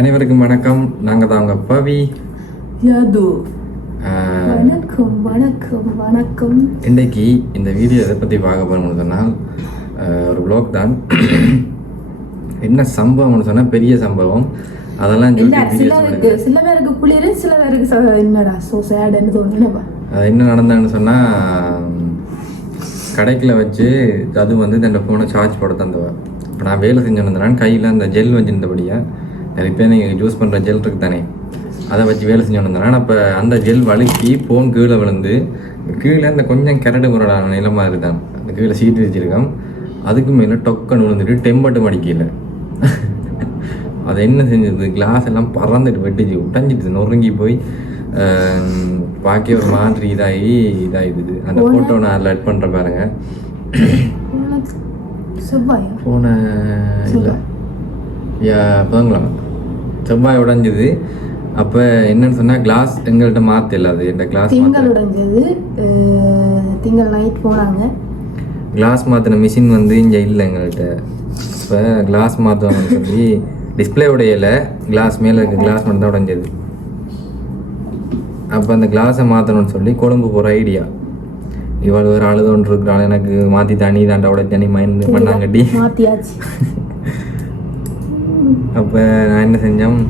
அனைவருக்கும் வணக்கம். நாங்கள் தான் உங்கள் பவி. யாது வணக்கம் வணக்கம் வணக்கம். இன்றைக்கு இந்த வீடியோ எதை பற்றி பார்க்க போகணும்னு சொன்னால் ஒரு ப்ளாக் தான். என்ன சம்பவம்னு சொன்னால் பெரிய சம்பவம். அதெல்லாம் சில பேருக்கு சில பேருக்கு குளிர் சில பேருக்கு என்னடா சோ சேடுன்னு தோணுனப்பா என்ன நடந்தான்னு சொன்னால் கடைக்கில் வச்சு அது வந்து தன்னோட ஃபோனை சார்ஜ் போட தந்தவ. இப்போ நான் வேலை செஞ்சுருந்தேன் கையில் அந்த ஜெல் வச்சுருந்தபடியாக நிறைய பேர் நீங்கள் யூஸ் பண்ணுற ஜெல் இருக்கு தானே அதை வச்சு வேலை செஞ்சுருந்தேன் அப்போ அந்த ஜெல் வழுக்கி ஃபோன் கீழே விழுந்து கீழே அந்த கொஞ்சம் கரடு முரடான நிலமாக இருக்குதான். அந்த கீழே சீட்டு வச்சுருக்கோம் அதுக்கு மேலே டொக்கன் விழுந்துட்டு டெம்பட்டு மடிக்கல அது என்ன செஞ்சது? கிளாஸ் எல்லாம் பறந்துட்டு வெட்டிச்சு. உடஞ்சிட்டு நொறுங்கி போய் பாக்கி ஒரு மாதிரி இதாகி இதாகிடுது அந்த ஃபோட்டோ நான் அதில் அட் பண்ணுற பாருங்க. உனக்கு செவ்வாயா போன இல்லை. யா புதன்கிழமை. செவ்வாய் உடஞ்சிது. அப்போ என்னன்னு சொன்னால் கிளாஸ் எங்கள்கிட்ட மாற்றல அது. இந்த கிளாஸ் திங்கள் உடைஞ்சது. திங்கள் நைட் போனாங்க கிளாஸ் மாற்றின மிஷின் வந்து இங்கே இல்லை எங்கள்கிட்ட இப்போ கிளாஸ் மாற்றணும்னு சொல்லி டிஸ்பிளே உடையல கிளாஸ் மேலே இருக்க கிளாஸ் மட்டும் தான் உடைஞ்சது. அப்போ அந்த கிளாஸை மாற்றணும்னு சொல்லி கொழும்பு போகிற ஐடியா இவள் ஒரு அழுதோன்று இருக்கிறாள் எனக்கு மாற்றி தண்ணி தாண்டா உடைய தண்ணி மைண்ட் பண்ணாங்கட்டி. மாத்தியாச்சு. அப்போ நான் என்ன செஞ்சேன்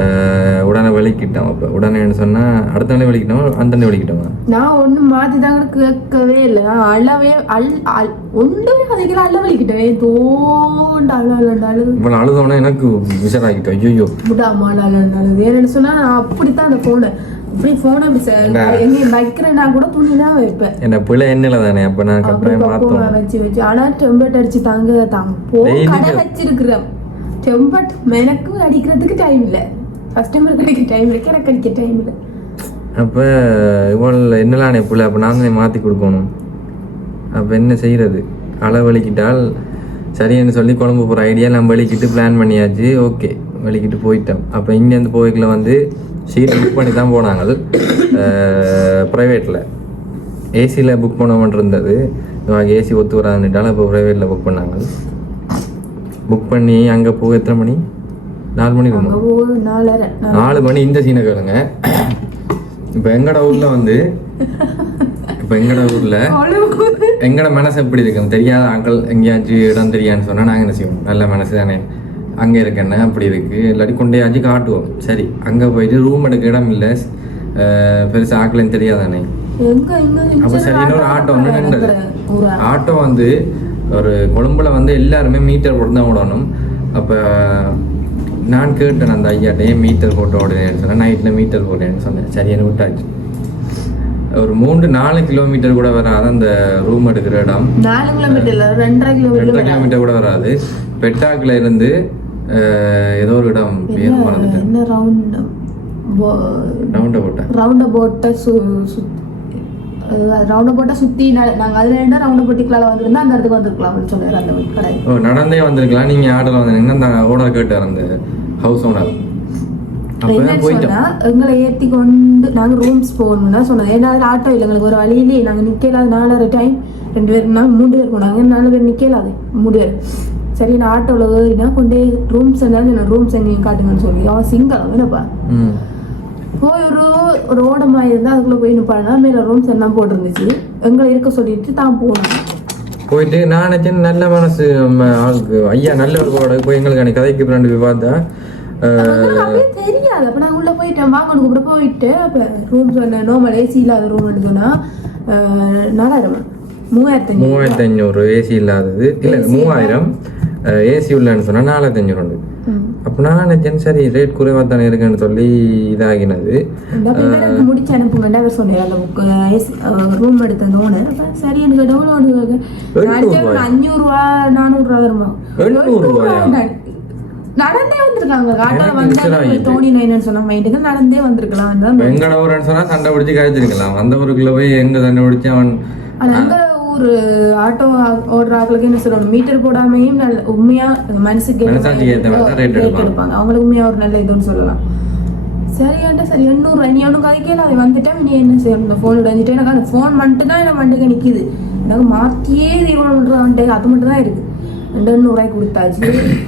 அஹ் உடனே வெளிக்கிட்டோம். அப்போ உடனே என்ன சொன்னால் அடுத்த நாளே வெளிக்கிட்டோம்? அந்த வெளிக்கிட்டோமா? நான் ஒண்ணும் மாத்தி தாங்க கேட்கவே இல்லை. நான் அழவே அல் அல் ஒன்றுமே கதைக்கிற அள்ள வலிக்கிட்டேன் தோண்டு அழ அழ அழுது இப்போ அழுதோன்னே எனக்கு விசராகிட்டோம் ஐயோ விடாம அழ அழ அழுது ஏன்னு சொன்னா நான் அப்படித்தான் அந்த போனை அப்படி போனை அப்படி எங்கேயும் வைக்கிறேன்னா கூட துணி தான் வைப்பேன். என்ன பிள்ளை எண்ணில் தானே? அப்போ நான் கட்டாயம் பக்குவமா வச்சு வச்சு. ஆனா டெம்பட் அடிச்சு தாங்க தாங்க. போ கடை வச்சிருக்கிறேன். டெம்பட் எனக்கு அடிக்கிறதுக்கு டைம் இல்ல. டைம் அடிக்க டைம் இருக்கு எனக்கு அடிக்க டைம் இல்ல. அப்போ இவள் என்னலாம் நினைப்புல அப்போ நான் தான் மாற்றி கொடுக்கணும். அப்போ என்ன செய்கிறது அளவழிக்கிட்டால் சரின்னு சொல்லி குழம்பு போகிற ஐடியா நம்ம வலிக்கிட்டு பிளான் பண்ணியாச்சு. ஓகே வலிக்கிட்டு போயிட்டோம். அப்போ இங்கேருந்து போய்க்குள்ள வந்து சீட் புக் பண்ணி தான் போனாங்க. ப்ரைவேட்டில் ஏசியில் புக் பண்ண இருந்தது ஏசி ஒத்து வராதுன்னுட்டாலும் அப்போ ப்ரைவேட்டில் புக் பண்ணாங்க. புக் பண்ணி அங்கே போக எத்தனை மணி? நாலு மணி நாலு மணி இந்த சீனை கேளுங்க. இப்போ எங்கட ஊர்ல வந்து இப்போ எங்கட ஊர்ல. எங்கட மனசு எப்படி இருக்கும் தெரியாத ஆட்கள் எங்கேயாச்சும் இடம் தெரியான்னு சொன்னா நாங்க என்ன செய்வோம்? நல்ல மனசு தானே. அங்க இருக்கேன்னு அப்படி இருக்கு? இல்லாட்டி கொண்டையாச்சும் காட்டுவோம். சரி அங்க போயிட்டு ரூம் எடுக்க இடம் இல்லை. பெருசா ஆக்கலையும் தெரியாதானே? அப்போ சரி இன்னொரு ஆட்டோ ஒன்று நின்றது ஆட்டோ வந்து ஒரு கொழும்புல வந்து எல்லாருமே மீட்டர் போட்டு தான் விடணும் அப்போ நான் கேட்டேன் அந்த ஐயாட்டே மீட்டர் போட்டு விடுறேன்னு சொன்னேன். நைட்டில் மீட்டர் போடுறேன்னு சொன்னேன். சரியான விட்டாச்சு. ஒரு மூன்று நாலு கிலோமீட்டர் கூட வராது அந்த ரூம் எடுக்கிற இடம். ரெண்டரை கிலோமீட்டர் கூட வராது. பெட்டாக்குல இருந்து ஏதோ ஒரு இடம் பேர் மறந்துட்டேன். ரவுண்ட் ரவுண்டை போட்டேன். ரவுண்ட சு ரவுண்ட போட்டை சுத்தி நா- நாங்க அதுல இருந்து ரவுண்ட போட்டிக்குள்ள வந்திருந்தா அந்த இடத்துக்கு வந்திருக்கலாம்னு சொன்னாரு அந்த கடை ஓ நடந்தே வந்திருக்கலாம். நீங்கள் ஆர்டர் வந்தீங்கன்னா அந்த ஓனர் கேட்டார் அந்த ஹவுஸ் ஓனர் எங்களை ஏத்தி கொண்டு நாங்க ரூம்ஸ் போகணும்னு தான் சொன்னது ஏன்னா ஆட்டோ இல்லை. எங்களுக்கு ஒரு வழியிலே நாங்க நிக்கல. அது நாலரை டைம் ரெண்டு பேர் மூணு பேர் போனாங்க நாலு பேர் நிக்கல அது. மூணு பேர். சரி நான் ஆட்டோவில் ஏறினா கொண்டே ரூம்ஸ் என்ன ரூம்ஸ் எங்கேயும் காட்டுங்கன்னு சொல்லி. அவன் சிங்கிள் என்னப்பா? ம். போய் ஒரு ஒரு ஓடமா இருந்தா அதுக்குள்ள போய் நிப்பாடினா மேல ரூம்ஸ் எல்லாம் போட்டிருந்துச்சு. எங்களை இருக்க சொல்லிட்டு தான் போனோம். போயிட்டு நான் நினைச்சேன் நல்ல மனசு ஆளுக்கு. ஐயா நல்ல ஒரு போட. போய் எங்களுக்கு அன்னைக்கு கதைக்கு பிராண்டு போய் பார்த்தா தெரியாது. அப்ப நான் உள்ள போயிட்டேன் வாங்கணும் கூட போயிட்டு அப்ப ரூம் சொன்ன நார்மல் ஏசி இல்லாத ரூம் அஹ், நாலாயிரம். மூவாயிரத்தி அஞ்சூறு மூவாயிரத்தி ஐநூறு ஏசி இல்லாதது. இல்லை மூவாயிரம் ஏசி உள்ளன்னு சொன்னால் நாலாயிரத்தி ஐநூறு உண்டு ம். அப்போ நான் நினைச்சேன் சரி ரேட் குறைவாக தானே இருக்குன்னு சொல்லி இதாகினது முடிச்சு அனுப்புங்கன்னு அவர் சொன்னார் ரூம் எடுத்த லோனு சரி எனக்கு டவுன்லோடு எண்ணூறு அஞ்சூறு ரூபா நானூறு ரூபா வருமா ரூபாயா? நடந்தே வந்திருக்காங்க காட்டால விசிலாயிட்டு. தோணி நைன்னு சொன்ன மைண்டுக்கு நடந்தே வந்திருக்கலாம் தான் எங்கட ஊரன்னு சொன்னால் சண்டை பிடிச்சி கழிச்சிருக்கலாம் அந்த ஊருக்குள்ள போய் எங்கே சண்டை பிடிச்சி அவன் ஊர் ஆட்டோ ஓடுற ஆட்களுக்கு என்ன சொல்லுவாங்க மீட்டர் போடாமையும் நல்ல உண்மையா மனசுக்கு rate எடுப்பாங்க. அவங்களுக்கு உண்மையா ஒரு நல்ல இதுன்னு சொல்லலாம். சரியாண்டா சரி எண்ணூறு நீ ஒன்றும் கதைக்கல. அதை வந்துட்டேன் நீ என்ன செய்யணும் இந்த ஃபோன் உடஞ்சிட்டு எனக்கு அந்த ஃபோன் மட்டும் தான் எனக்கு மண்டுக்கு நிற்கிது எனக்கு மாற்றியே இவ்வளோ பண்ணுறது அது மட்டும் தான் இருக்குது ரெண்டு எண்ணூறுரூவாய்க்கு கொடுத்தாச்சு.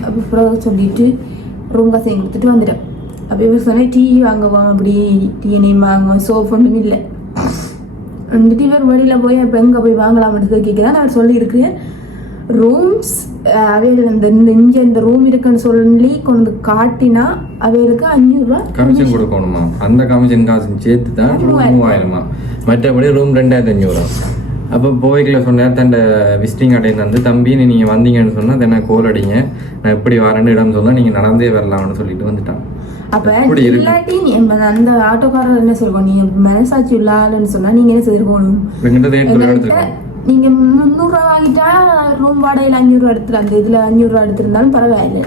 அப்புறம் சொல்லிட்டு ரூம் காசையும் கொடுத்துட்டு வந்துட்டேன். அப்போ இவர் சொன்னேன் டீ வாங்க போவோம் அப்படி டீ இனியும் வாங்குவோம் சோப் ஒன்றும் இல்லை. வந்துட்டு இவர் வெளியில் போய் அப்போ எங்கே போய் வாங்கலாம்னு கேட்குறேன் நான் சொல்லியிருக்கிறேன். ரூம்ஸ் அவையில் இந்த இங்கே இந்த ரூம் இருக்குன்னு சொல்லி கொண்டு வந்து காட்டினா அவைகளுக்கு அஞ்சூறுரூவா கமிஷன் கொடுக்கணுமா? அந்த கமிஷன் காசு சேர்த்து தான் ரூம் மூவாயிரமா? மற்றபடி ரூம் ரெண்டாயிரத்தி அஞ்சூறு அப்போ போய்க்குள்ள சொன்னேன் தன் விசிட்டிங் அட்டையில் வந்து தம்பி நீங்கள் வந்தீங்கன்னு சொன்னால் என்ன கோல் அடிங்க. நான் எப்படி வரேன்னு இடம் சொன்னால் நீங்கள் நடந்தே வரலாம்னு சொல்லிட்டு வந்துட்டான். அப்ப? இல்லாட்டி நீ அந்த ஆட்டோக்காரர் என்ன சொல்லுவோம் நீங்க மனசாட்சி இல்லாதன்னு சொன்னா நீங்க என்ன செய்திருக்கணும்? எங்கள்கிட்ட நீங்க முந்நூறுரூவா வாங்கிட்டா ரூம் வாடகையில் அஞ்சூறுரூவா எடுத்துரு அந்த இதுல அஞ்சூறுரூவா எடுத்திருந்தாலும் பரவாயில்ல.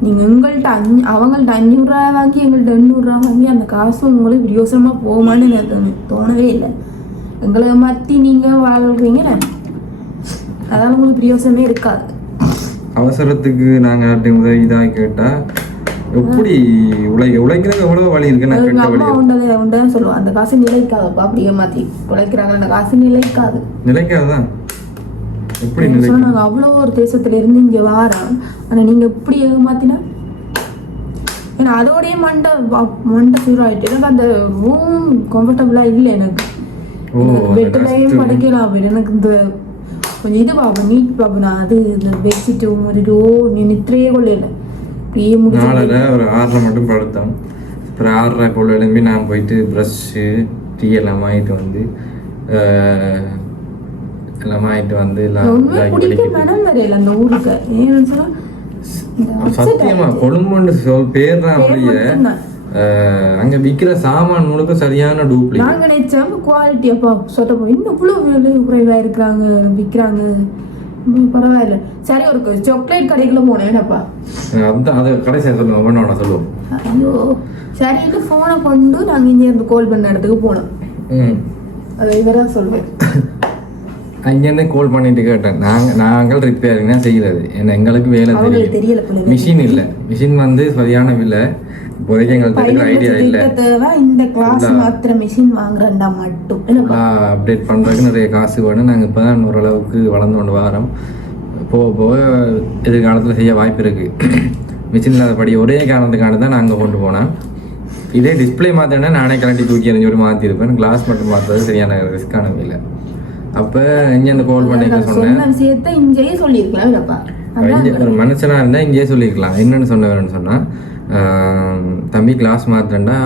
நீங்க உங்கள்கிட்ட அஞ்சு அவங்கள்ட்ட அஞ்சூறுரூவா வாங்கி எங்கள்கிட்ட எண்ணூறுரூவா வாங்கி அந்த காசு உங்களுக்கு பிரியோசனமா போகுமான்னு எனக்கு தோணு- தோணவே இல்லை. எங்களை மாற்றி நீங்க வாழ்றீங்க. அதால உங்களுக்கு பிரியோசனமே இருக்காது. அவசரத்துக்கு நாங்கள் உதவி இதாக கேட்டால் எப்படி உழை உழைக்கிறது எவ்வளோ வழி இருக்கு? நான் எங்க கெட்ட வழி உண்டதை உண்டதான் சொல்லுவோம் அந்த காசு நிலைக்காதுப்பா அப்படியே மாத்தி உழைக்கிறாங்க. அந்த காசு நிலைக்காது. நிலைக்காதுதான் எப்படி நிலை சொன்னா நாங்க அவ்வளோ ஒரு தேசத்துல இருந்து இங்க வாரோம் ஆனா நீங்க எப்படி ஏமாத்தினா? ஏன்னா அதோடய மண்டை மண்டை சூர் ஆயிட்டு எனக்கு அந்த ரூம் கம்ஃபர்டபுளா இல்லை எனக்கு. பெட்லையும் படைக்கலாம் அப்படி எனக்கு இந்த கொஞ்சம் இது பாப்பேன் நீட் பாப்பேன் நான் அது இந்த பெட்ஷீட்டு ஒரு நித்திரையே கொள்ளையில. அப்படியே நாளில் ஒரு ஆறரை மட்டும் படுத்தோம். அப்புறம் ஆறரை போல் எழும்பி நான் போயிட்டு ப்ரஷ்ஷு டீ எல்லாம் வாங்கிட்டு வந்து எல்லாம் வாங்கிட்டு வந்து சத்தியமா. கொழும்புன்னு சொல் பேர் தான் மட்டும்தான். அங்க விக்கிற சாமான் முழுக்க சரியான டூப்ளிகேட் நாங்க நினைச்சோம் குவாலிட்டி அப்பா சொல்ல இன்னும் இவ்வளோ விலை குறைவா இருக்கிறாங்க விற்கிறாங்க பரவாயில்ல சரி ஒரு சாக்லேட் கடைக்குள்ள போனேன் என்னப்பா அதுதான் அது கடைசியாக சொல்லுவோம் ஒன்றா சொல்லுவோம் ஐயோ சரின்ட்டு ஃபோனை கொண்டு நாங்க இங்கே இருந்து கால் பண்ண இடத்துக்கு போனோம் அதை இவரா சொல்வேன் அங்கேருந்து கால் பண்ணிட்டு கேட்டேன். நாங்கள் நாங்கள் ரிப்பேரிங் தான் செய்கிறது ஏன்னா எங்களுக்கு வேலை தெரியும். மிஷின் இல்லை. மிஷின் வந்து சரியான விலை. இப்போதைக்கு எங்களுக்கு இருக்கிற ஐடியா இல்லை. இந்த கிளாஸ் மாத்திர மிஷின் வாங்குறேன்டா மட்டும். அப்டேட் பண்ணுறதுக்கு நிறைய காசு வேணும். நாங்கள் இப்போ தான் ஓரளவுக்கு வளர்ந்து கொண்டு வரோம். போக போக எதிர்காலத்தில் செய்ய வாய்ப்பு இருக்குது மிஷின் இல்லாதபடி ஒரே காரணத்துக்கான தான் நாங்கள் கொண்டு போனோம் இதே டிஸ்ப்ளே மாற்றினா நானே கலட்டி தூக்கி எறிஞ்சு ஒரு மாற்றிருப்பேன் கிளாஸ் மட்டும் மாற்றுறது சரியான ரிஸ்க்கான வேலை அப்போ இங்கேருந்து கால் பண்ணிக்க சொன்னேன்? சொன்ன விஷயத்த இங்கேயே சொல்லியிருக்கலாம் இல்லப்பா இங்கே ஒரு மனுஷனா இருந்தால் இங்கேயே சொல்லியிருக்கலாம். என்னன்னு சொன்னவர்னு சொன்னால் தம்பி கிளாஸ் மாத்திரண்டா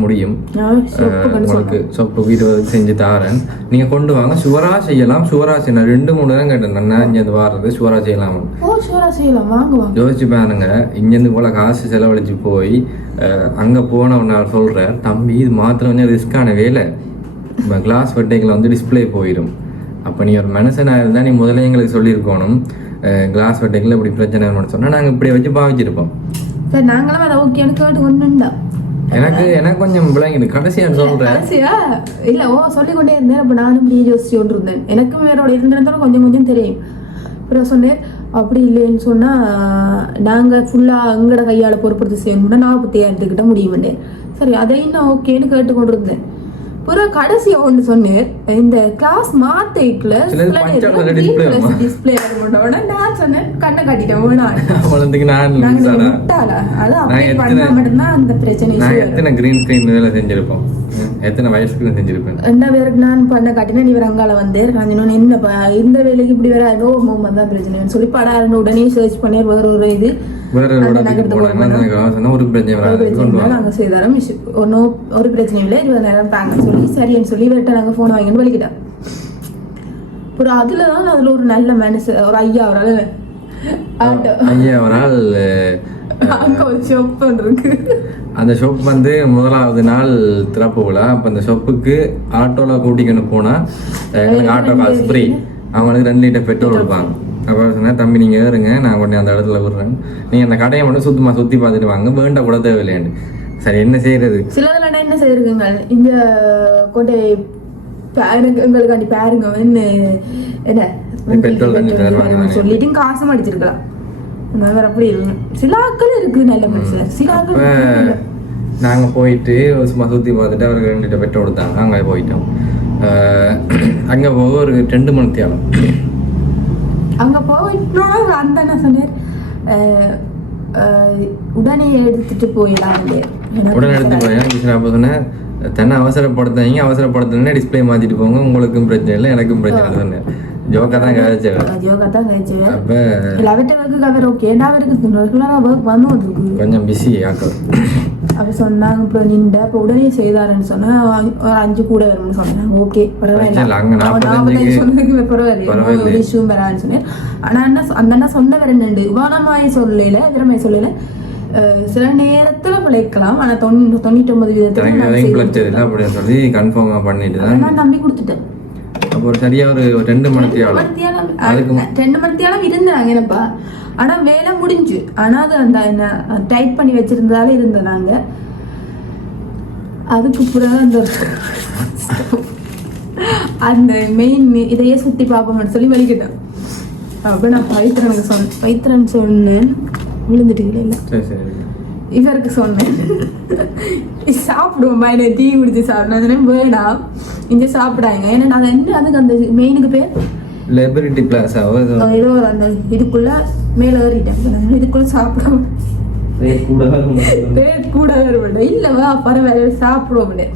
முடியும். நான் சொப்பு கண்டு உங்களுக்கு சொப்புக்கு இருபது செஞ்சு தாரேன். நீங்கள் கொண்டு வாங்க. சுவரா செய்யலாம். சுவரா செய்யலாம் ரெண்டு மூணு தான் கேட்டேன். நான் இங்கேருந்து வாடுறது சுவரா செய்யலாம். யோசிச்சு பாருங்க. இங்கேருந்து போல காசு செலவழிச்சு போய் அங்கே போன நான் சொல்கிறேன் தம்பி இது மாத்திரம் கொஞ்சம் ரிஸ்க்கான வேலை. இப்போ கிளாஸ் வெட்டைகளை வந்து டிஸ்ப்ளே போயிடும் அப்போ நீ ஒரு மனுஷனாக இருந்தால் நீ முதல்ல எங்களுக்கு சொல்லியிருக்கணும். கிளாஸ் வெட்டைகள் இப்படி பிரச்சனை வரும்னு சொன்னால் நாங்கள் இப்படி வச்சு பாவிச்சிருப்போம். சரி நாங்களும் அதை ஓகேன்னு கேட்டு கொண்டுண்டா எனக்கு எனக்கு கொஞ்சம் விளங்கிடு. கடைசியாக சொல்கிறேன் கடைசியா? இல்ல ஓ சொல்லிக் கொண்டே இருந்தேன். அப்ப நானும் இப்படியே யோசிச்சு கொண்டு இருந்தேன் எனக்கும் வேறோட இருந்திருந்தாலும் கொஞ்சம் கொஞ்சம் தெரியும். அப்புறம் சொன்னேன் அப்படி இல்லைன்னு சொன்னா நாங்க ஃபுல்லா எங்கட கையால பொறுப்படுத்தி செய்யணும்னா நாற்பத்தி கிட்ட முடியும். சரி அதையும் நான் ஓகேன்னு கேட்டு கொண்டு இருந்தேன் அப்புறம் கடைசியா ஒன்று சொன்னேன். இந்த கிளாஸ் வருமா? டிஸ்பிளே உடனே நான் சொன்னேன் கண்ணை காட்டிட்டேன் வேணாம் மட்டும்தான் அந்த பிரச்சனை issue நான் வரும். எத்தனை க்ரீன் ஸ்க்ரீன் வேலை செஞ்சுருப்போம்? ம், எத்தனை வயசுக்கு செஞ்சுருப்பேன்? என்ன பேருக்கு நான் பண்ண காட்டினா நீ அங்கால வந்து காஞ்சினோன்னு என்னப்பா இந்த வேலைக்கு இப்படி வர நோ மூமெண்ட் தான் பிரச்சனைன்னு சொல்லி படாருன்னு உடனே சர்ச் பண்ணி வேற ஒரு இது. போனாங்கன்னா. எனக்கு அவசரம் ஒரு பிரச்சனை வராது ஒன்றும் ஒரு பிரச்சனையும் இல்லை இருபதாயிரம் தாங்கன்னு சொல்லி சரின்னு சொல்லி இவர்கிட்ட நாங்கள் ஃபோன் வாங்கிட்டு வலிக்கிட்டோம் ஒரு அதுல தான் அதுல ஒரு நல்ல மனசு ஒரு ஐயா ஒரு ஐயா ஒரு இருக்கு அந்த ஷாப் வந்து முதலாவது நாள் திறப்பு விழா அப்போ அந்த ஷாப்புக்கு ஆட்டோவில் கூட்டிக்கொண்டு போனால் எங்களுக்கு ஆட்டோ காசு ஃப்ரீ அவங்களுக்கு ரெண்டு லிட்டர் பெட்ரோல் கொடுப்பாங்க சொன்னேன் தம்பி நீங்கள் ஏறுங்க நான் உடனே அந்த இடத்துல விடுறேன். நீங்கள் அந்த கடையை மட்டும் சுத்தமாக சுற்றி பார்த்துட்டு வாங்க வேண்ட கூட தேவையில்லையாண்டு. சரி என்ன செய்யறது? சிலதுல என்ன செய்யிருக்குங்க இந்த கோட்டை பேருங்க எங்களுக்காண்டி பேருங்க என்ன. சொல்லிட்டு காசும் அடிச்சிருக்கலாம் மாதிரி அப்படி இருக்கு சில ஆட்கள் இருக்கு நல்ல மனுஷன். சில ஆட்கள் அப்போ நாங்கள் போயிட்டு சும்மா சுற்றி பார்த்துட்டு அவருக்கு ரெண்டு பெட்ரோல் கொடுத்தாங்க அங்கே போயிட்டோம். அங்கே போக ஒரு ரெண்டு மணி தியாலம் அங்க என்ன சொன்னார் அஹ், அஹ், உடனே எடுத்துட்டு போயிடலாம் உடனே எடுத்து போய் கிருஷ்ணா அப்போ சொன்னேன் தன்னை அவசரப்படுத்தாங்க அவசரப்படுத்தணும்னா டிஸ்பிளே மாற்றிட்டு போங்க உங்களுக்கும் பிரச்சனை இல்லை எனக்கும் பிரச்சனை இல்லை சொன்னேன் ஜோக்கா தான் தான் அப்போ ஒர்க்கு கவர் ஓகே என்ன அவருக்கு ரெகுலராக ஒர்க் வந்து வந்துருக்கு கொஞ்சம் பிஸி ஆக்கள் அப்போ சொன்னாங்க. அப்புறம் நின்ற அப்போ உடனே செய்தாருன்னு சொன்னா ஒரு அஞ்சு கூட வரும்னு சொன்னாங்க ஓகே பரவாயில்ல. அங்க அவன் 45 நாற்பத்தஞ்சு சொன்னதுக்கு பரவாயில்ல. ஒரு இஷ்யூம் வரான்னு சொன்னேன். ஆனா என்ன சொ- அந்த அண்ணா சொன்ன வேற என்னண்டு? இவானமாய் சொல்லல வீரமாய் சொல்லல. சில நேரத்துல பிழைக்கலாம். ஆனா தொண்ணூ தொண்ணூற்றி ஒன்பது விதத்துல அப்படின்னு சொல்லி கன்ஃபார்மாக பண்ணிட்டு நான் நம்பி கொடுத்துட்டேன். அப்போ ஒரு சரியா ஒரு ரெண்டு அதுக்கு அஹ், ரெண்டு மணித்தியாலம் இருந்தாங்க என்னப்பா ஆனா வேலை முடிஞ்சு. ஆனா அது அந்த என்ன டைட் பண்ணி வச்சிருந்ததால இருந்தாங்க அதுக்கு பிறகு அந்த அந்த மெயின் இதையே சுத்தி பார்ப்போம்னு சொல்லி வலிக்கிட்டேன் அப்ப நான் பைத்திரனுக்கு சொன்னேன் பைத்திரன் சொன்னேன். விழுந்துட்டீங்களா இல்லை? இவருக்கு சொன்னேன். சாப்பிடுவோம் என்ன டீ குடிச்சு சாப்பிடணும். வேணாம் இங்க சாப்பிடாங்க. ஏன்னா நாங்க என்ன அதுக்கு அந்த மெயினுக்கு பேர்? லிபர்ட்டி பிளாஸாவோ ஏதோ. அந்த இதுக்குள்ள மேல ஏறிட்டேன். இதுக்குள்ள சாப்பிட கூட ரேட் கூட வருவேன் இல்லவா பரவாயில்ல சாப்பிடுவோம்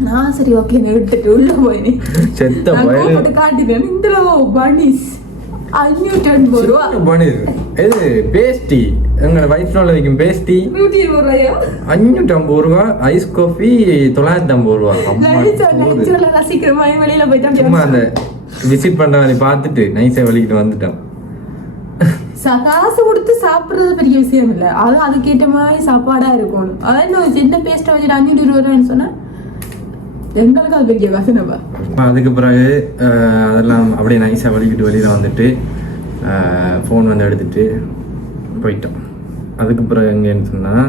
நான் சரி ஓகே எடுத்துட்டு உள்ள போயினேன் செத்த கோபப்பட்டு காட்டிட்டேன். இந்த பனிஸ். அஞ்சூற்றி எண்பது ரூபா. பண்ணிது இது பேஸ்டி. எங்களோட வயிற்றுல வைக்கும் பேஸ்டி. நூற்றி இருபது ரூபாயோ அஞ்சூற்றி ஐம்பது ரூபா. ஐஸ் காஃபி தொள்ளாயிரத்தி ஐம்பது ரூபா ரசிக்கிற மாதிரி வெளியில போயிட்டு சும்மா அந்த விசிட் பண்ற மாதிரி பார்த்துட்டு நைஸா வெளிக்கிட்டு வந்துட்டோம் ச- காசு கொடுத்து சாப்பிடுறது பெரிய விஷயம் இல்ல. அது அதுக்கேற்ற மாதிரி சாப்பாடா இருக்கணும். அதான் இன்னும் சின்ன பேஸ்ட்டை வச்சுட்டு அஞ்சூற்றி இருபது ரூபான்னு சொன்னா எங்களுக்கு அது பெரிய காசு நம்ம அதுக்கு பிறகு அதெல்லாம் அப்படியே நைஸாக வலிக்கிட்டு வெளியில் வந்துட்டு ஃபோன் வந்து எடுத்துட்டு போயிட்டோம். அதுக்கு பிறகு எங்கேன்னு சொன்னால்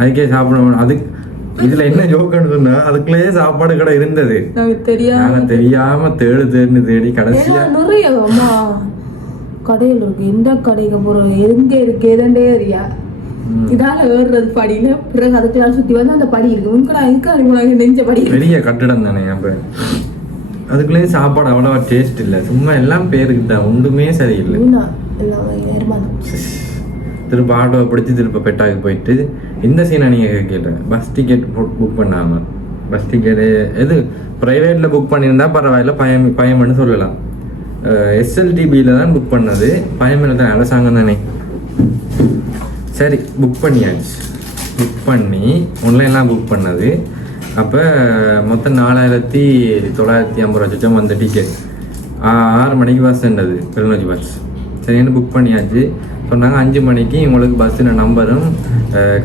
அதுக்கே சாப்பிடணும். அதுக்கு இதில் என்ன ஜோக்குன்னு சொன்னால் அதுக்குள்ளேயே சாப்பாடு கடை இருந்தது. நமக்கு தெரியாம தேடு தேடுன்னு தேடி கடைசியா நிறைய அம்மா கடையில் இருக்கு. எந்த கடைக்கு போறோம் எங்க இருக்கு? எதண்டே தெரியா இதால ஏறுறது படியில பிறகு அதுக்கெல்லாம் சுத்தி வந்து அந்த படி இருக்கு. உங்களா இதுக்கு அறிமுகம் நெஞ்ச படி இருக்கு. பெரிய கட்டிடம் தானே அப்போ. அதுக்குள்ளேயே சாப்பாடு அவ்வளோவா டேஸ்ட் இல்லை. சும்மா எல்லாம் பேருக்கு தான் ஒன்றுமே சரியில்லை. திரும்ப ஆட்டோவை பிடிச்சி திரும்ப பெட்டாக்கு போயிட்டு இந்த சீனை நீங்கள் கேட்டுருங்க? பஸ் டிக்கெட் புக் பண்ணாமல் பஸ் டிக்கெட்டு எது? ப்ரைவேட்டில் புக் பண்ணியிருந்தா பரவாயில்ல பயம் பயம்னு சொல்லலாம். எஸ்எல்டிபியில் தான் புக் பண்ணது. பயம் தான் அரசாங்கம் தானே. சரி புக் பண்ணியாச்சு. புக் பண்ணி ஆன்லைன்லாம் புக் பண்ணது. அப்போ மொத்தம் நாலாயிரத்தி தொள்ளாயிரத்தி ஐம்பது ரூபா சுத்தம் வந்த டிக்கெட் ஆறு மணிக்கு பஸ் சென்றது கிளிநொச்சி பஸ் சரின்னு புக் பண்ணியாச்சு. சொன்னாங்க அஞ்சு மணிக்கு உங்களுக்கு பஸ்ஸின நம்பரும்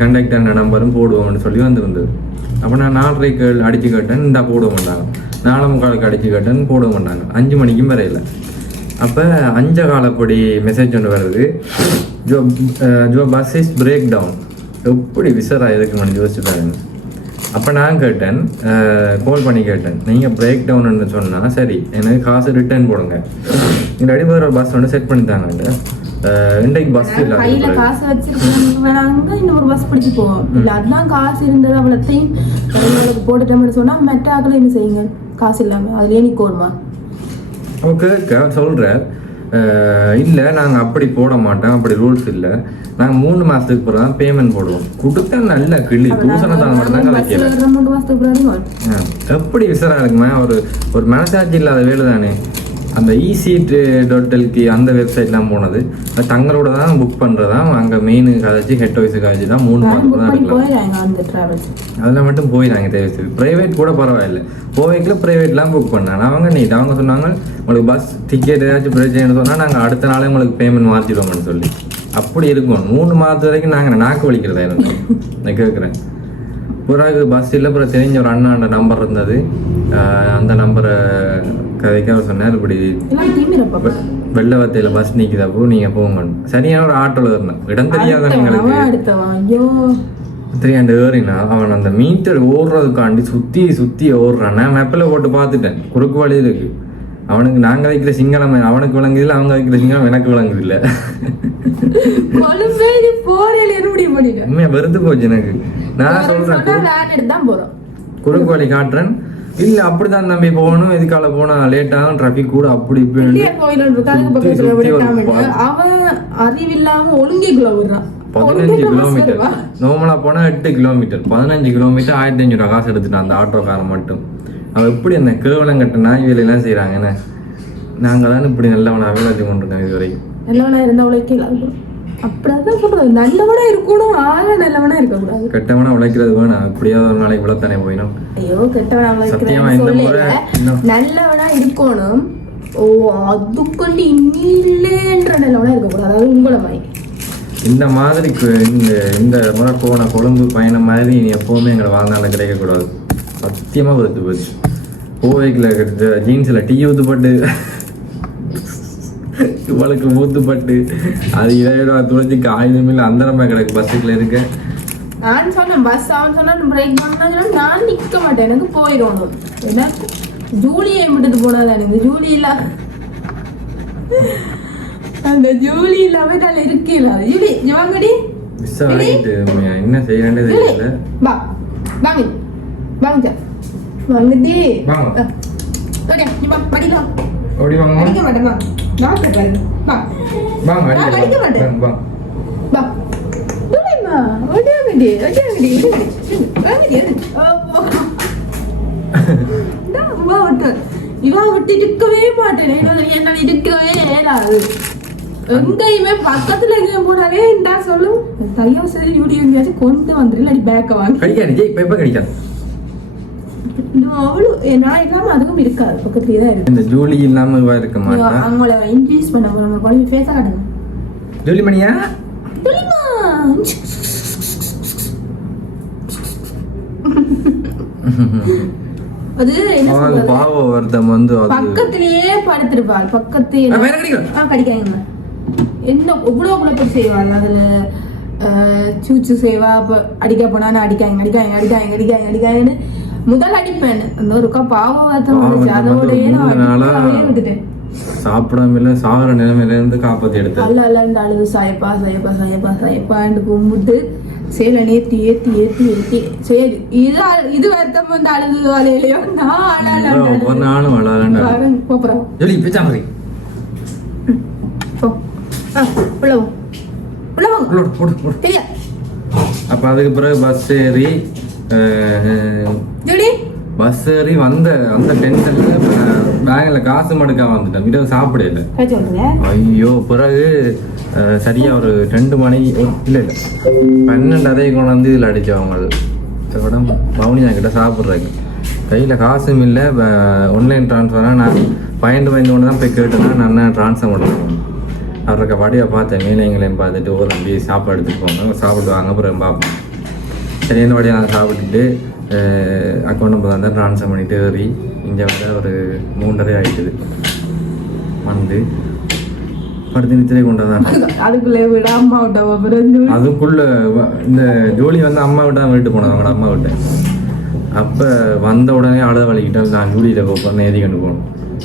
கண்டக்டர் நம்பரும் போடுவோம்னு சொல்லி வந்திருந்தது. அப்போ நான் நாலரை கேள் அடித்து கேட்டேன் இந்தா போட மாட்டாங்க. நாலு முக்காலுக்கு அடித்து கேட்டேன் போட மாட்டாங்க. அஞ்சு மணிக்கும் வரையில. அப்போ அஞ்ச காலப்படி மெசேஜ் ஒன்று வருது. ஜோ ஜோ பஸ் இஸ் பிரேக் டவுன் எப்படி விசரா இருக்குன்னு யோசிச்சு பாருங்க. அப்போ நான் கேட்டேன் கால் பண்ணி கேட்டேன். நீங்கள் பிரேக் டவுன்னு சொன்னால் சரி எனக்கு காசு ரிட்டர்ன் போடுங்க. இல்லாடி வேற ஒரு பஸ் ஒன்று செட் பண்ணி தாங்க இன்றைக்கு பஸ் இல்லை கையில காசு வச்சிருக்காங்க வேணாங்க இன்னொரு பஸ் பிடிச்சு போவோம். இல்ல அதெல்லாம் காசு இருந்தது அவ்வளோத்தையும் போட்டுட்டோம்னு சொன்னா மெட்டாக்கள் என்ன செய்யுங்க? காசு இல்லாம அதுலயே நிக்கோணுமா அவ கேட்க சொல்கிறார் இல்லை நாங்கள் அப்படி போட மாட்டோம் அப்படி ரூல்ஸ் இல்லை. நாங்கள் மூணு மாதத்துக்கு பிறகு தான் பேமெண்ட் போடுவோம். கொடுத்தா நல்ல கிளி தூசணை தான் மட்டும் தான். ஆ, எப்படி விசாரா இருக்குமா? ஒரு ஒரு மனசாட்சி இல்லாத வேலை தானே அந்த E இசீட் டோட்டலுக்கு அந்த வெப்சைட்லாம் போனது. அது தங்களோட தான் புக் பண்ணுறதா அங்கே மெயின் கதைச்சி ஹெட் ஆஃபீஸுக்கு கதைச்சி தான் மூணு மாதம் தான் டிராவல்ஸ் அதில் மட்டும் போயிடாங்க தேவைச்சு ப்ரைவேட் கூட பரவாயில்ல. போவைக்குள்ள ப்ரைவேட்லாம் புக் பண்ணாங்க. அவங்க நீட் அவங்க சொன்னாங்க உங்களுக்கு பஸ் டிக்கெட் ஏதாச்சும் பிரச்சனைன்னு சொன்னால் நாங்கள் அடுத்த நாளே உங்களுக்கு பேமெண்ட் மாற்றிடுவோம்னு சொல்லி. அப்படி இருக்கும். மூணு மாதத்து வரைக்கும் நாங்கள் நாக்கு வலிக்கிறதா இருந்தோம். நான் கேட்குறேன் பிறகு பஸ் இல்லை அப்புறம் தெரிஞ்ச ஒரு அண்ணாண்ட நம்பர் இருந்தது. அந்த நம்பரை கதைக்க அவர் சொன்னார் இப்படி வெள்ளவத்தையில் பஸ் நிற்குதப்போ நீங்கள் போங்க. சரியான ஒரு ஆட்டோவில் இருந்தேன் இடம் தெரியாத எங்களுக்கு. ஐயோ. தெரியாண்டு ஏறினா அவன் அந்த மீட்டர் ஓடுறதுக்காண்டி சுத்தி சுத்தி ஓடுறான். நான் மேப்பில் போட்டு பார்த்துட்டேன். குறுக்கு வழி இருக்கு. அவனுக்கு நாங்க வைக்கிற சிங்களம் அவனுக்கு விளங்குதில்ல அவங்க வைக்கிற சிங்களம் எனக்கு விளங்குது இல்ல. உண்மையா வெறுத்து போச்சு எனக்கு. நான் சொல்றேன் குறுக்கு வழி காட்டுறேன். இல்ல அப்படிதான் தம்பி போகணும். இதுக்கால போனா லேட் ஆகும் டிராபிக் கூட அப்படி அவன் அறிவில்லாம விடுறான் பதினஞ்சு கிலோமீட்டர். நார்மலா போனா எட்டு கிலோமீட்டர் பதினஞ்சு கிலோமீட்டர் ஆயிரத்தி அஞ்சூறு காசு எடுத்துட்டான் அந்த ஆட்டோக்காரன் மட்டும். அவன் எப்படி அந்த கேவலம் கட்ட நாய் வேலையெல்லாம் செய்யறாங்க என்ன? நாங்க தான் இப்படி நல்லவன் அவேலாச்சு கொண்டிருக்கோம் இது வரைக்கும் நல்லவனா இருந்தா உழைக்கலாம். அப்படிதான் சொல்றது. நல்லவனா இருக்கணும் ஆள நல்லவனா இருக்கக்கூடாது. கெட்டவனா உழைக்கிறது வேணாம். எப்படியாவது ஒரு நாளைக்கு விழத்தானே போயிடும் ஐயோ கெட்டவனா நல்லவனா இருக்கணும். ஓ அதுக்கொண்டு இல்லைன்ற நல்லவனா இருக்கக்கூடாது. அதாவது உங்களை மாதிரி. இந்த மாதிரி இந்த இந்த முறை போன கொழும்பு பயணம் மாதிரி இனி எப்பவுமே எங்களை வாழ்நாளில் கிடைக்கக்கூடாது சத்தியமா வெறுத்து போச்சு. கிடைச்ச ஜீன்ஸில் டீ ஊத்துப்பட்டு. இவளுக்கு ஊத்துப்பட்டு அது இடையிட துளைச்சி காகிதம் இல்லை அந்தரமா கிடக்கு பஸ்ஸுக்குள்ள இருக்க. நான் சொன்னேன் பஸ் அவன் சொன்னான் பிரேக் பண்ணா நான் நிக்க மாட்டேன் எனக்கு போயிடணும் என்ன? ஜூலியை விட்டுட்டு போனாதான் எனக்கு? ஜூலி இல்ல. அந்த ஜூலி இல்லாம நான் இருக்கல. ஜூலி இங்க வாங்கடி மிஸ் ஆகிட்டு என்ன செய்யறேன்டே தெரியல. வா. வாங்க. வாங்க. வாங்கடி வாங்க. ஓகே நீ வா படிக்கலாம். ஓடி வாங்க. படிக்க மாட்டேன் வா நான் பாருங்க வா. வா வாங்கடி நான் அம்மா விட்டு இவா விட்டு இருக்கவே மாட்டேன் என்னால- இருக்கவே எங்கேயுமே பக்கத்துல எங்கேயும் போனாலே இந்தா சொல்லு தையோ சரி யூடியூப் எங்கேயாச்சும் கொண்டு வந்துரு இல்லாட்டி பேக்க வாங்க கடிக்காது இப்ப எப்ப கடிக்காது அவளும் நான் இல்லாம அதுவும் இருக்காது. பக்கத்துலயே தான் இருக்கு. இந்த ஜூலி இல்லாம இவ இருக்க மாட்டா? அவங்கள இன்ட்ரடியூஸ் பண்ண நம்ம குழந்தை ஃபேஸா காட்டுங்க ஜூலி மணியா? துளிமா அது பாவ ஒருத்தன் வந்து பக்கத்திலேயே படுத்திருப்பாள். பக்கத்து கடிக்காங்க என்ன இவ்வளோ குழப்பம் செய்வாள்? அதுல சூச்சு செய்வா அடிக்க போனா நான் அடிக்காங்க அடிக்காங்க அடிக்காங்க அடிக்காங்க அடிக்காங்கன்னு முதல் அடிப்பேன். அந்த ஒருக்கா பாவவாதம் வந்துச்சு. பாவம் அதோடயே நான் விட்டுட்டேன். சாப்பிடாம இல்ல சாகுற நிலைமையில இருந்து காப்பாத்தி எடுத்தது அல்ல அல்ல அழுது சாயப்பா சாயப்பா சாயப்பா சாயப்பான்னு கும்பிட்டு சேலை நேத்தி ஏத்தி ஏத்தி ஏத்தி. சரி இது அழு- இது வருத்தம் வந்து அழுது வலையிலையோ? நான் இவ்வளவு ஒவ்வொரு அழ நாளும் வளரண்டா போப்புறோம் ஜூலி பிச்சாமதி போ. ஆ உள்ள போ உள்ள போங்க உள்ளோட போடு போடு. சரியா அப்ப அதுக்கு பிறகு பஸ் ஏறி ஜூலி பஸ் ஏறி வந்த அந்த டென்ஷன்ல பேங்க்ல காசு மடுக்காம வந்துட்டேன் இரவு சாப்பிடல. ஐயோ பிறகு அஹ், சரியா ஒரு ரெண்டு மணி இல்ல இல்ல. பன்னெண்டரை கொண்டாந்து இதில் அடிச்சவங்க. விட பவுனியா கிட்ட சாப்பிட்றதுக்கு. கையில் காசும் இல்லை ஆன்லைன் ட்ரான்ஸ்ஃபராக நான் பயந்து பயந்து கொண்டு தான் போய் கேட்டுனா. நான் ட்ரான்ஸ்ஃபர் பண்ணுவேன் அவருக்கு வடிவை பார்த்தேன். மீனைங்களையும் பார்த்துட்டு ஒரு சாப்பாடு எடுத்துட்டு போங்க சாப்பிட்டு வாங்க அப்புறம் பார்ப்போம் சரி இந்த வழியாக நான் சாப்பிட்டுட்டு அக்கௌண்ட் நம்பர் தான் ட்ரான்ஸ்ஃபர் பண்ணிட்டு ஏறி இங்கே வர ஒரு மூன்றரை ஆயிட்டுது. வந்து படுத்து நித்திரை கொண்டு தான் அதுக்குள்ளே விட அம்மா விட்டா அதுக்குள்ள இந்த ஜோலி வந்து அம்மா விட்டு வீட்டு போனோம் அவங்களோட அம்மா விட்டு அப்போ வந்த உடனே அழுத வலிக்கிட்டோம் நான் ஜூலியில் போகிறேன் ஏதி கண்டு போகணும்.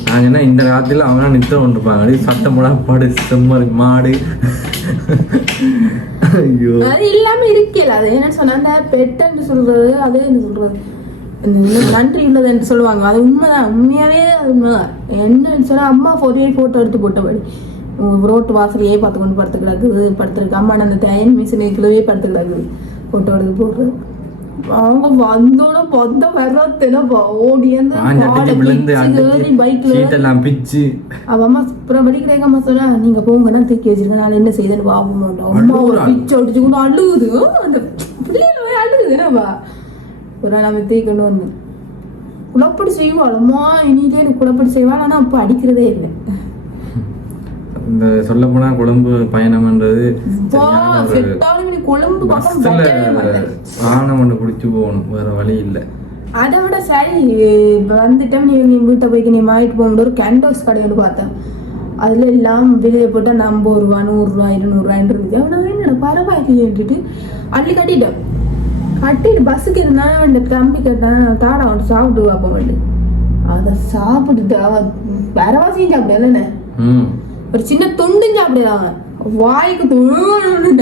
நாங்கள் என்ன இந்த காலத்தில் அவனா நித்திர கொண்டிருப்பாங்க சட்டம் போட படு செம்மறி மாடு. ஐயோ. அது இல்லாமல் இருக்கல அது என்ன சொன்னா அந்த பெட்டன்னு சொல்றது அது என்ன சொல்றது. இந்த நன்றி உள்ளது என்று சொல்லுவாங்க. அது உண்மைதான். உண்மையாவே அது உண்மைதான். என்னன்னு சொன்னா அம்மா பொதுவே போட்டோ எடுத்து போட்டபடி. ரோட்டு வாசலையே பார்த்து கொண்டு படுத்து கிடக்குது படுத்துருக்கு. அம்மா அந்த தையன் மிஷினுக்குள்ளவே படுத்து கிடக்குது. போட்டோ எடுத்து போடுறது. அவங்க வந்தோட வந்த வர்றதுல ஓடி அந்த பாஞ்சு விழுந்து அடிச்சு பைக்ல பிச்சு. அவ அம்மா அப்புறம் வடிக்கிற அம்மா சொன்னா நீங்க போங்கன்னா தூக்கி வச்சிருக்க நான் என்ன செய்தேன்னு பாப்ப மாட்டோம் அம்மா ஒரு பிச்சை அடிச்சு கொண்டு அழுகுது. அந்த போய் அழுகுது என்னவா ஒரு நாள் அவன் தூக்கி கொண்டு வந்தேன் குழப்படி செய்வாள் அம்மா இனிதே எனக்கு குழப்படி செய்வாள் ஆனா அப்ப அடிக்கிறதே இல்லை. இந்த சொல்ல போனா கொழும்பு பயணம்ன்றது வாகனம் ஒன்று பிடிச்சி போகணும். வேற வழி இல்லை. அதை விட சரி. இப்போ வந்துட்டோம் நீ நீ வீட்டை போய்க்கு நீ வாங்கிட்டு போகும்போது ஒரு கேண்டோஸ் கடையில் பார்த்தேன். அதில் எல்லாம் வெளியே போட்டால் ஐம்பது ரூபா நூறுரூவா இருநூறுவான்னு இருக்குது நான் என்னடா பரவாயில்லையேன்ட்டு அள்ளி கட்டிட்டேன். கட்டிட்டு பஸ்ஸுக்கு இருந்தாலும் அந்த தம்பி கேட்டேன் தாடா அவன் சாப்பிட்டு பார்ப்போம் அதை சாப்பிட்டுட்டு அவன் பரவாசியும் சாப்பிடல ம். ஒரு சின்ன தொண்டும் சாப்பிடுறாங்க வாய்க்கு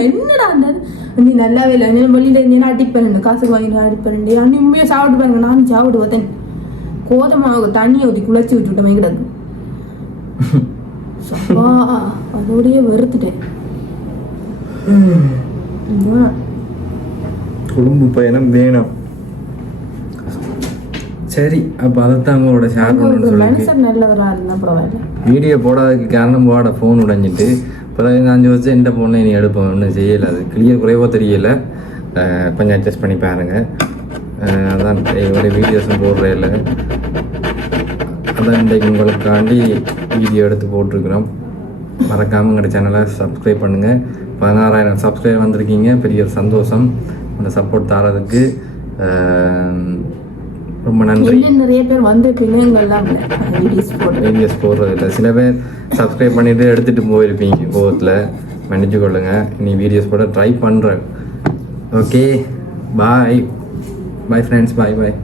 என்னடா அந்த நீ நல்லாவே இல்லை. வெளியில நீ அடிப்பேன்? காசுக்கு வாங்கி நான் அடிப்பேன். நீ உண்மையாக சாப்பிட்டு பாருங்க. நானும் சாப்பிட்டு பார்த்தேன். கோதமாக தண்ணி ஊற்றி குழச்சி விட்டுட்டோமே கிடக்கு. சப்பா அதோடய வெறுத்துட்டேன். குடும்ப பயணம் வேணும். சரி அப்போ அதைத்தான் உங்களோட ஷேர் பண்ணணும்னு சொல்லி வீடியோ போடாததுக்கு காரணம் வாட ஃபோன் உடைஞ்சிட்டு பிறகு நான் வருஷம் எந்த ஃபோனில் இனி எடுப்போம். ஒன்றும் செய்யலை. அது கிளியர் குறைவோ தெரியல. கொஞ்சம் அட்ஜஸ்ட் பண்ணி பாருங்க. அஹ் அதான் ஒரு வீடியோஸும் போடுறே இல்லை. அதான் இன்றைக்கு உங்களுக்காண்டி வீடியோ எடுத்து போட்டிருக்கிறோம். மறக்காமல் எங்களோட சேனலை சப்ஸ்கிரைப் பண்ணுங்கள் பதினாறாயிரம் சப்ஸ்கிரைப் வந்திருக்கீங்க. பெரிய ஒரு சந்தோஷம். அந்த சப்போர்ட் தரதுக்கு. ரொம்ப நன்றி. நிறைய பேர் வந்திருப்பீங்க எங்கெல்லாம் வீடியோஸ் போடுறேன் வீடியோஸ் போடுறது. இல்லை சில பேர் சப்ஸ்கிரைப் பண்ணிட்டு எடுத்துகிட்டு போயிருப்பீங்க கோவத்தில். மன்னிச்சு கொள்ளுங்க நீ வீடியோஸ் போட ட்ரை பண்ணுறேன் okay bye bye friends bye பாய்